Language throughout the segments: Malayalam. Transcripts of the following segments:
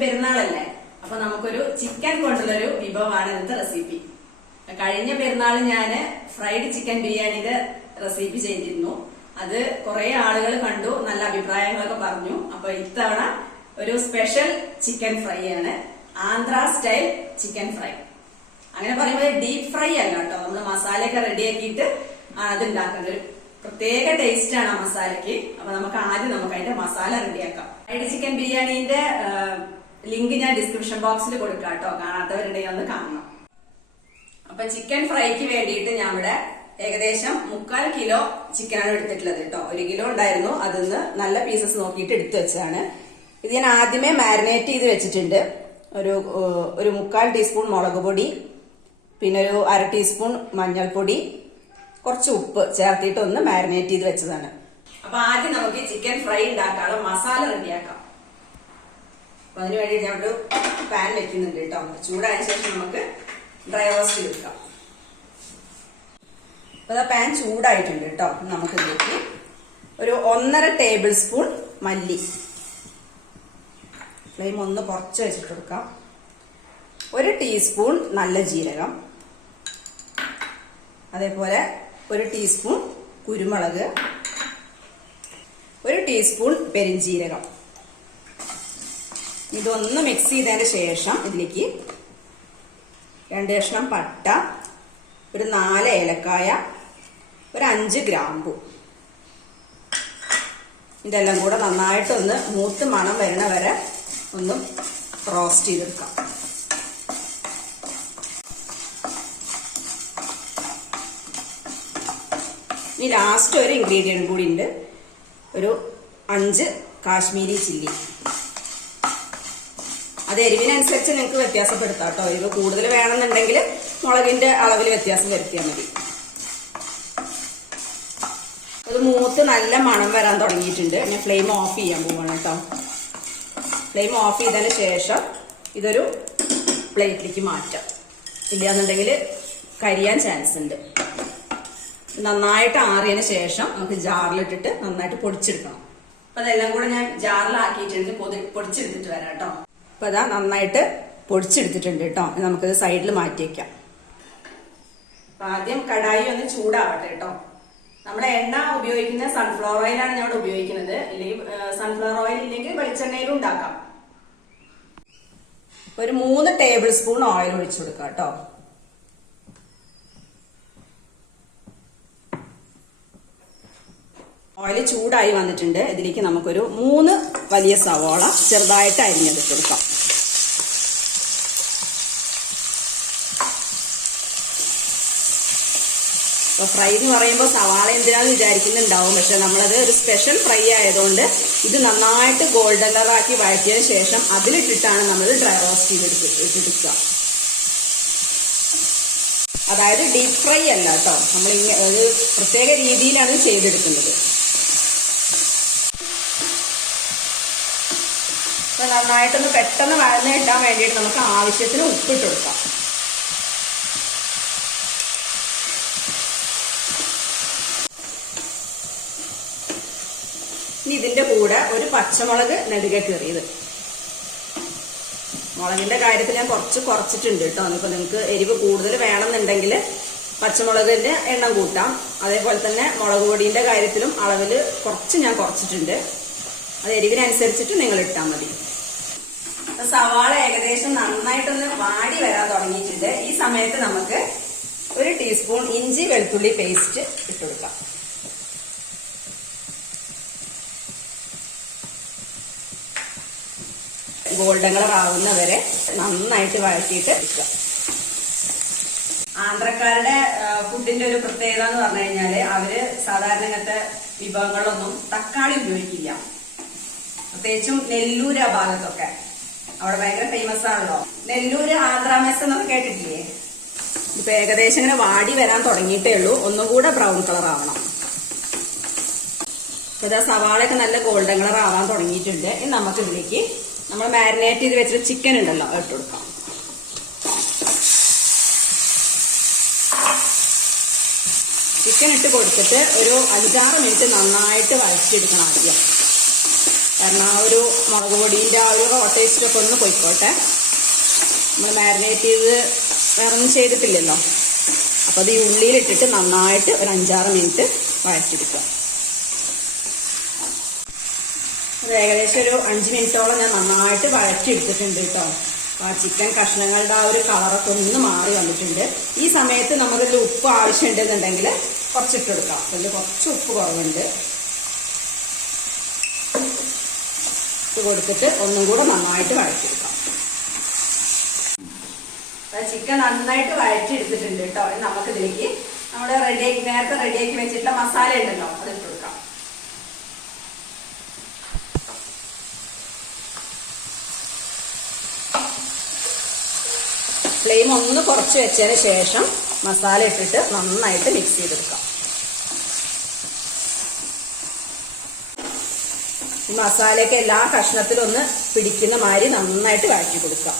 പെരുന്നാളല്ലേ, അപ്പൊ നമുക്കൊരു ചിക്കൻ കൊണ്ടുള്ളൊരു വിഭവമാണ് ഇന്നത്തെ റെസിപ്പി. കഴിഞ്ഞ പെരുന്നാൾ ഞാന് ഫ്രൈഡ് ചിക്കൻ ബിരിയാണിയുടെ റെസിപ്പി ചെയ്തിരുന്നു. അത് കുറെ ആളുകൾ കണ്ടു, നല്ല അഭിപ്രായങ്ങളൊക്കെ പറഞ്ഞു. അപ്പൊ ഇത്തവണ ഒരു സ്പെഷ്യൽ ചിക്കൻ ഫ്രൈ ആണ്, ആന്ധ്ര സ്റ്റൈൽ ചിക്കൻ ഫ്രൈ. അങ്ങനെ പറയുമ്പോൾ ഡീപ് ഫ്രൈ അല്ല കേട്ടോ, നമ്മള് മസാലയൊക്കെ റെഡിയാക്കിയിട്ട് അത് ഉണ്ടാക്കുന്നത്. ഒരു പ്രത്യേക ടേസ്റ്റ് ആണ് ആ മസാലയ്ക്ക്. അപ്പൊ നമുക്ക് ആദ്യം അതിന്റെ മസാല റെഡിയാക്കാം. ഫ്രൈഡ് ചിക്കൻ ബിരിയാണിന്റെ ലിങ്ക് ഞാൻ ഡിസ്ക്രിപ്ഷൻ ബോക്സിൽ കൊടുക്കാം കേട്ടോ, കാണാത്തവരുണ്ടെങ്കിൽ ഒന്ന് കാണണം. അപ്പൊ ചിക്കൻ ഫ്രൈക്ക് വേണ്ടിയിട്ട് ഞാൻ ഇവിടെ ഏകദേശം 3/4 കിലോ ചിക്കനാണ് എടുത്തിട്ടുള്ളത് കേട്ടോ. 1 കിലോ ഉണ്ടായിരുന്നു, അതിന്ന് നല്ല പീസസ് നോക്കിയിട്ട് എടുത്തു വെച്ചതാണ്. ഇത് ഞാൻ ആദ്യമേ മാരിനേറ്റ് ചെയ്ത് വെച്ചിട്ടുണ്ട്. ഒരു 3/4 ടീസ്പൂൺ മുളക് പൊടി, പിന്നെ ഒരു 1/2 ടീസ്പൂൺ മഞ്ഞൾപ്പൊടി, കുറച്ച് ഉപ്പ് ചേർത്തിട്ട് ഒന്ന് മാരിനേറ്റ് ചെയ്ത് വെച്ചതാണ്. അപ്പൊ ആദ്യം നമുക്ക് ചിക്കൻ ഫ്രൈ ഉണ്ടാക്കാനുള്ള മസാല റെഡിയാക്കാം. അപ്പൊ അതിന് വേണ്ടി ഞാൻ ഒരു പാൻ വെക്കുന്നുണ്ട് കേട്ടോ. ചൂടായ ശേഷം നമുക്ക് ഡ്രൈ റോസ്റ്റ് വെക്കാം. അപ്പൊ പാൻ ചൂടായിട്ടുണ്ട് കേട്ടോ. നമുക്ക് ഇതിലേക്ക് ഒരു 1.5 ടേബിൾ സ്പൂൺ മല്ലി, ഫ്ലെയിം ഒന്ന് കുറച്ച് വെച്ചിട്ട് കൊടുക്കാം. 1 ടീസ്പൂൺ നല്ല ജീരകം, അതേപോലെ 1 ടീസ്പൂൺ കുരുമുളക്, 1 ടീസ്പൂൺ പെരിഞ്ജീരകം. ഇതൊന്ന് മിക്സ് ചെയ്തതിന് ശേഷം ഇതിലേക്ക് 2 കഷ്ണം പട്ട, ഒരു 4 ഏലക്കായ, ഒരു 5 ഗ്രാമ്പു, ഇതെല്ലാം കൂടെ നന്നായിട്ടൊന്ന് മൂത്ത് മണം വരണ വരെ ഒന്ന് റോസ്റ്റ് ചെയ്തെടുക്കാം. ഇനി ലാസ്റ്റ് ഒരു ഇൻഗ്രീഡിയൻറ്റ് കൂടി ഉണ്ട്, ഒരു 5 കാശ്മീരി ചില്ലി. അത് എരിവിനനുസരിച്ച് നിങ്ങൾക്ക് വ്യത്യാസപ്പെടുത്താം കേട്ടോ. എരിവ് കൂടുതൽ വേണമെന്നുണ്ടെങ്കിൽ മുളകിന്റെ അളവിൽ വ്യത്യാസം വരുത്തിയാൽ മതി. അത് മൂത്ത് നല്ല മണം വരാൻ തുടങ്ങിയിട്ടുണ്ട്. ഞാൻ ഫ്ലെയിം ഓഫ് ചെയ്യാൻ പോവാണ് കേട്ടോ. ഫ്ലെയിം ഓഫ് ചെയ്തതിന് ശേഷം ഇതൊരു പ്ലേറ്റിലേക്ക് മാറ്റാം, ഇല്ലാന്നുണ്ടെങ്കിൽ കരിയാൻ ചാൻസ് ഉണ്ട്. നന്നായിട്ട് ആറിയതിന് ശേഷം നമുക്ക് ജാറിലിട്ടിട്ട് നന്നായിട്ട് പൊടിച്ചെടുക്കണം. അപ്പൊ അതെല്ലാം കൂടെ ഞാൻ ജാറിലാക്കിയിട്ടുണ്ട്, പൊടിച്ചെടുത്തിട്ട് വരാം കേട്ടോ. അപ്പൊ അതാ നന്നായിട്ട് പൊടിച്ചെടുത്തിട്ടുണ്ട് കേട്ടോ. നമുക്കത് സൈഡിൽ മാറ്റി വെക്കാം. അപ്പൊ ആദ്യം കടായി ഒന്ന് ചൂടാവട്ടെ കേട്ടോ. നമ്മുടെ എണ്ണ ഉപയോഗിക്കുന്ന സൺഫ്ലവർ ഓയിലാണ് ഞാൻ ഇവിടെ ഉപയോഗിക്കുന്നത്. ഇല്ലെങ്കിൽ സൺഫ്ലവർ ഓയിൽ ഇല്ലെങ്കിൽ വെളിച്ചെണ്ണയിലും ഉണ്ടാക്കാം. ഒരു 3 ടേബിൾ സ്പൂൺ ഓയിൽ ഒഴിച്ചു കൊടുക്കാം കേട്ടോ. ഓയിൽ ചൂടായി വന്നിട്ടുണ്ട്. ഇതിലേക്ക് നമുക്കൊരു 3 വലിയ സവാള ചെറുതായിട്ട് അരിഞ്ഞെടുത്ത് കൊടുക്കാം. അപ്പൊ ഫ്രൈ എന്ന് പറയുമ്പോൾ സവാള എന്തിനാന്ന് വിചാരിക്കുന്നുണ്ടാവും, പക്ഷെ നമ്മളത് ഒരു സ്പെഷ്യൽ ഫ്രൈ ആയതുകൊണ്ട് ഇത് നന്നായിട്ട് ഗോൾഡൻ കളറാക്കി വഴറ്റിയതിന് ശേഷം അതിലിട്ടിട്ടാണ് നമ്മൾ ഡ്രൈ റോസ്റ്റ് ചെയ്തെടുക്കുക. അതായത് ഡീപ് ഫ്രൈ അല്ല കേട്ടോ, നമ്മൾ ഒരു പ്രത്യേക രീതിയിലാണ് ചെയ്തെടുക്കുന്നത്. അപ്പൊ നന്നായിട്ടൊന്ന് പെട്ടെന്ന് വഴന്ന് കിട്ടാൻ വേണ്ടിയിട്ട് നമുക്ക് ആവശ്യത്തിന് ഉപ്പിട്ട് കൊടുക്കാം. ഇനി ഇതിന്റെ കൂടെ ഒരു പച്ചമുളക് നെടുകെ കീറിയത്. മുളകിന്റെ കാര്യത്തിൽ ഞാൻ കുറച്ചിട്ടുണ്ട് കേട്ടോ. ഇപ്പൊ നിങ്ങൾക്ക് എരിവ് കൂടുതൽ വേണമെന്നുണ്ടെങ്കിൽ പച്ചമുളകിന്റെ എണ്ണം കൂട്ടാം. അതേപോലെ തന്നെ മുളക് പൊടിയുടെ കാര്യത്തിലും അളവിൽ കുറച്ച് ഞാൻ കുറച്ചിട്ടുണ്ട്. അത് എരിവിനനുസരിച്ചിട്ട് നിങ്ങൾ ഇട്ടാൽ മതി. സവാള ഏകദേശം നന്നായിട്ടൊന്ന് വാടി വരാൻ തുടങ്ങിയിട്ടുണ്ട്. ഈ സമയത്ത് നമുക്ക് 1 ടീസ്പൂൺ ഇഞ്ചി വെളുത്തുള്ളി പേസ്റ്റ് ഇട്ടുകൊടുക്കാം. ഗോൾഡൻ കളർ ആവുന്നവരെ നന്നായിട്ട് വഴറ്റിയിട്ട് എടുക്കുക. ആന്ധ്രക്കാരുടെ ഫുഡിന്റെ ഒരു പ്രത്യേകത എന്ന് പറഞ്ഞു കഴിഞ്ഞാല് അവര് സാധാരണ ഇങ്ങനത്തെ വിഭവങ്ങളൊന്നും തക്കാളി ഉപയോഗിക്കില്ല. പ്രത്യേകിച്ചും നെല്ലൂര് ഭാഗത്തൊക്കെ അവിടെ ഭയങ്കര ഫേമസ് ആണല്ലോ. നെല്ലൂര് ആന്ധ്ര മെസ് എന്നൊക്കെ കേട്ടിട്ടില്ലേ? ഇപ്പൊ ഏകദേശം ഇങ്ങനെ വാടി വരാൻ തുടങ്ങിയിട്ടേ ഉള്ളൂ. ഒന്നും കൂടെ ബ്രൗൺ കളർ ആവണം. ഇതാ സവാളയൊക്കെ നല്ല ഗോൾഡൻ കളർ ആവാൻ തുടങ്ങിയിട്ടുണ്ട്. ഇനി നമുക്ക് ഇതിലേക്ക് നമ്മൾ മാരിനേറ്റ് ചെയ്ത് വെച്ചിട്ട് ചിക്കൻ ഉണ്ടല്ലോ ഇട്ട് കൊടുക്കാം. ചിക്കൻ ഇട്ട് കൊടുത്തിട്ട് ഒരു 5-6 മിനിറ്റ് നന്നായിട്ട് വഴച്ചെടുക്കണം ആദ്യം. കാരണം ആ ഒരു മുളക് പൊടിയുടെ ആ ഒരു റോ ടേസ്റ്റൊക്കെ ഒന്ന് പോയിക്കോട്ടെ. നമ്മൾ മാരിനേറ്റ് ചെയ്ത് വേറെ ഒന്നും ചെയ്തിട്ടില്ലല്ലോ. അപ്പോൾ അത് ഈ ഉള്ളിയിലിട്ടിട്ട് നന്നായിട്ട് ഒരു 5-6 മിനിറ്റ് വഴച്ചെടുക്കുക. അത് ഏകദേശം ഒരു 5 മിനിറ്റോളം ഞാൻ നന്നായിട്ട് വഴച്ചെടുത്തിട്ടുണ്ട് കേട്ടോ. ആ ചിക്കൻ കഷ്ണങ്ങളുടെ ആ ഒരു കളറൊക്കെ ഒന്ന് മാറി വന്നിട്ടുണ്ട്. ഈ സമയത്ത് നമുക്കിതിൽ ഉപ്പ് ആവശ്യമുണ്ടെന്നുണ്ടെങ്കിൽ കുറച്ചിട്ട് കൊടുക്കാം. അതിൽ കുറച്ച് ഉപ്പ് കുറവുണ്ട്. ഉപ്പ് കൊടുത്തിട്ട് ഒന്നും കൂടെ നന്നായിട്ട് വഴച്ചെടുക്കാം. ചിക്കൻ നന്നായിട്ട് വഴച്ചെടുത്തിട്ടുണ്ട് കേട്ടോ. നമുക്കിതിലേക്ക് നമ്മൾ നേരത്തെ റെഡിയാക്കി വെച്ചിട്ടുള്ള മസാല ഉണ്ടല്ലോ അതിട്ട് കൊടുക്കാം. ഫ്ലെയിം ഒന്ന് കുറച്ച് വെച്ചതിന് ശേഷം മസാല ഇട്ടിട്ട് നന്നായിട്ട് മിക്സ് ചെയ്തെടുക്കാം. ഈ മസാലയൊക്കെ എല്ലാ കഷ്ണത്തിലും ഒന്ന് പിടിക്കുന്ന മാതിരി നന്നായിട്ട് വഴറ്റി കൊടുക്കാം.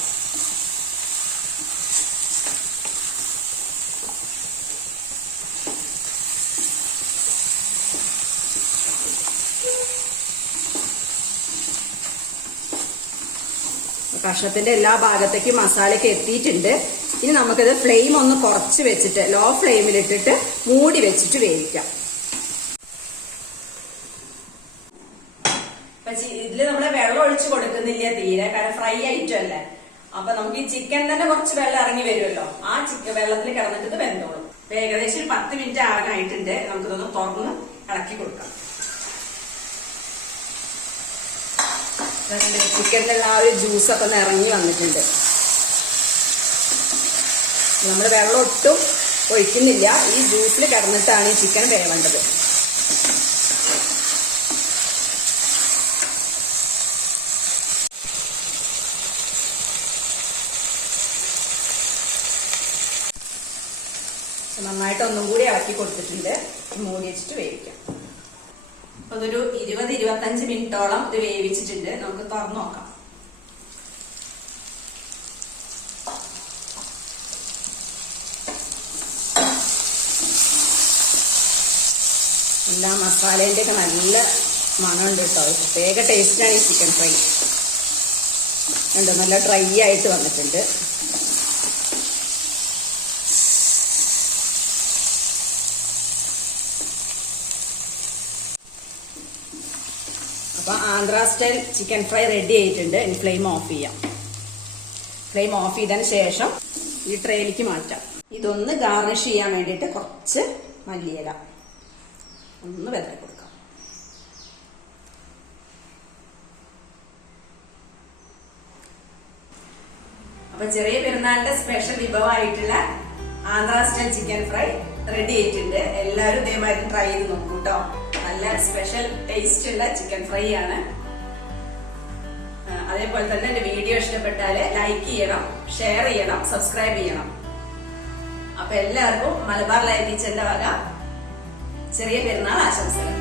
കഷ്ണത്തിന്റെ എല്ലാ ഭാഗത്തേക്കും മസാലയൊക്കെ എത്തിയിട്ടുണ്ട്. ഇനി നമുക്കിത് ഫ്ലെയിം ഒന്ന് കുറച്ച് വെച്ചിട്ട് ലോ ഫ്ലെയിമിലിട്ടിട്ട് മൂടി വെച്ചിട്ട് വേവിക്കാം. ഇതില് നമ്മള് വെള്ളം ഒഴിച്ചു കൊടുക്കുന്നില്ല തീരെ, കാരണം ഫ്രൈ ഐറ്റം അല്ലേ. അപ്പൊ നമുക്ക് ഈ ചിക്കൻ തന്നെ കുറച്ച് വെള്ളം ഇറങ്ങി വരുമല്ലോ. ആ ചിക്കൻ വെള്ളത്തിൽ കിടന്നിട്ട് ഇത് വെന്തോളും. ഏകദേശം ഒരു 10 മിനിറ്റ് ആവാനായിട്ടുണ്ട്. നമുക്കിതൊന്ന് തുറന്ന് ഇളക്കി കൊടുക്കാം. ചിക്കൻ്റെ ആ ഒരു ജ്യൂസൊക്കെ ഒന്ന് ഇറങ്ങി വന്നിട്ടുണ്ട്. നമ്മൾ വെള്ളം ഒട്ടും ഒഴിക്കുന്നില്ല. ഈ ജ്യൂസിൽ കിടന്നിട്ടാണ് ഈ ചിക്കൻ വേവേണ്ടത്. നന്നായിട്ട് ഒന്നും കൂടി ഇളക്കി കൊടുത്തിട്ടുണ്ട്. മൂടി വെച്ചിട്ട് വേവിക്കാം. അപ്പൊ ഇതൊരു 20-25 മിനിറ്റോളം ഇത് വേവിച്ചിട്ടുണ്ട്. നമുക്ക് തുറന്നു നോക്കാം. എല്ലാ മസാലേന്റെ ഒക്കെ നല്ല മണമുണ്ട് കേട്ടോ. പ്രത്യേക ടേസ്റ്റാണ് ഈ ചിക്കൻ ഫ്രൈ. ഉണ്ട്, നല്ല ഡ്രൈ ആയിട്ട് വന്നിട്ടുണ്ട്. അപ്പൊ Andhra style chicken fry ready ആയിട്ടുണ്ട്. ഇനി ഫ്ലെയിം ഓഫ് ചെയ്യാം. ഫ്ലെയിം ഓഫ് ചെയ്തതിന് ശേഷം ഈ ട്രേയിലേക്ക് മാറ്റാം. ഇതൊന്ന് ഗാർണിഷ് ചെയ്യാൻ വേണ്ടിയിട്ട് കുറച്ച് മല്ലിയില ഒന്ന് വിതറി കൊടുക്കാം. അപ്പൊ ചെറിയ പെരുന്നാളിന്റെ സ്പെഷ്യൽ വിഭവമായിട്ടുള്ള Andhra style chicken fry ready ആയിട്ടുണ്ട്. എല്ലാവരും ഇതേമാതിരി ട്രൈ ചെയ്ത് നോക്കൂ കേട്ടോ. നല്ല സ്പെഷ്യൽ ടേസ്റ്റ് ഉള്ള ചിക്കൻ ഫ്രൈ ആണ്. അതേപോലെ തന്നെ എന്റെ വീഡിയോ ഇഷ്ടപ്പെട്ടാല് ലൈക്ക് ചെയ്യണം, ഷെയർ ചെയ്യണം, സബ്സ്ക്രൈബ് ചെയ്യണം. അപ്പൊ എല്ലാവർക്കും മലബാർ ലൈവ് കിച്ചന്റെ വക ചെറിയ പെരുന്നാൾ ആശംസകൾ.